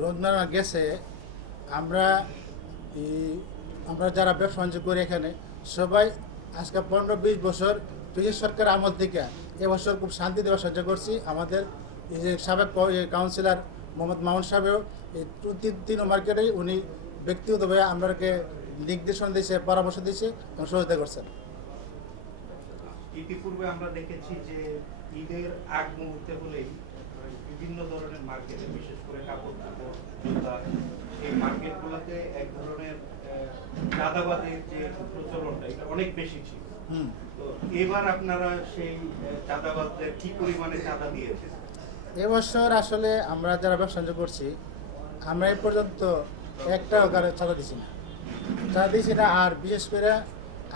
রোজনারা গেছে আমরা আমরা যারা ব্যবসা বাণিজ্য করি এখানে সবাই আজকে 15-20 বছর ব্রিটিশ সরকার আমল থেকে এবছর খুব শান্তিতে ব্যবসা বাণিজ্য করছি। আমাদের এই যে সাবেক কাউন্সিলর মোহাম্মদ মামুন সাহেবও এই তিন মার্কেটেই উনি ব্যক্তিগতভাবে আমাদেরকে নির্দেশনা দিয়েছে, পরামর্শ দিয়েছে এবং সহযোগিতা করছেন। ইতিপূর্বে আমরা দেখেছি যে ঈদের আগ মুহূর্তে হলেই বিভিন্ন ধরনের মার্কেটে, বিশেষ করে কাপড় চোপড়, জুতা, এই মার্কেটগুলোতে এক ধরনের চাঁদাবাদের যে প্রচলনটা এটা অনেক বেশি ছিল। তো এবার আপনারা সেই চাঁদাবাদদের কি পরিমাণে চাঁদা দিয়েছেন? এবছর আসলে আমরা যারা ব্যবসা বাণিজ্য করছি আমরা এই পর্যন্ত একটাও কারো চাঁদা দিছি না। আর বিশেষ করে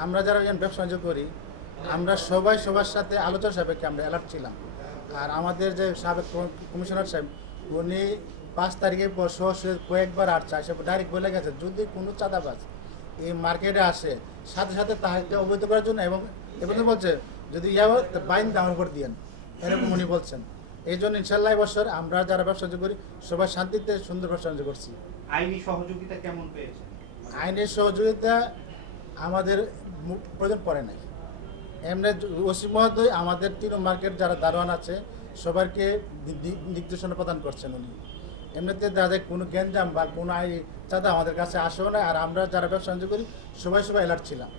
আমরা যারা ব্যবসা বাণিজ্য করি আমরা সবাই সবার সাথে আলোচনা সাপেক্ষে আমরা অ্যালার্ট ছিলাম। আর আমাদের যে সাবেক কমিশনার সাহেব উনি 5 তারিখের পর সরাসরি কয়েকবার সে ডাইরেক্ট বলে গেছে যদি কোনো চাঁদাবাজ এই মার্কেটে আসে সাথে সাথে তাকে অবহিত করার জন্য, এবং এবং বলছে যদি বাইন আমার উপর দিয়েন, এরকম উনি বলছেন। এই জন্য ইনশাল্লাহ বছর আমরা যারা ব্যবসা বাণিজ্য করি সবাই শান্তিতে সুন্দর ব্যবসা বাণিজ্য করছি। আইনি সহযোগিতা কেমন পেয়েছেন? আইনের সহযোগিতা আমাদের প্রয়োজন পড়ে নাই। এমনি ওসি মহোদয় আমাদের 3 মার্কেট যারা দারোয়ান আছে সবাইকে নির্দেশনা প্রদান করছেন উনি। এমনিতে যাদের কোনো গ্যাঞ্জাম বা কোনো চাঁদা আমাদের কাছে আসেও না। আর আমরা যারা ব্যবসা বাণিজ্য করি সবাই অ্যালার্ট ছিলাম।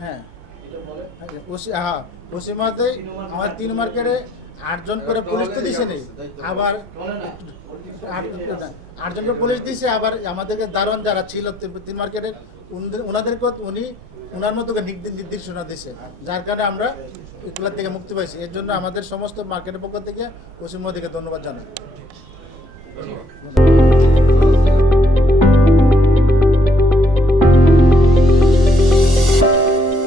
হ্যাঁ ওসি মহোদয় আমাদের 3 মার্কেটে 8 জন করে পুলিশ তো দিছে নেই, আবার 8 জন করে পুলিশ দিছে। আবার আমাদেরকে দারোয়ান যারা ছিল 3 মার্কেটে ওনাদেরকে উনি ওনার মতো নির্দেশনা দিছে, যার কারণে আমরা এগুলোর থেকে মুক্তি পাইছি। এর জন্য আমাদের সমস্ত মার্কেটের পক্ষ থেকে ওসি মহোদয়কে ধন্যবাদ জানাই।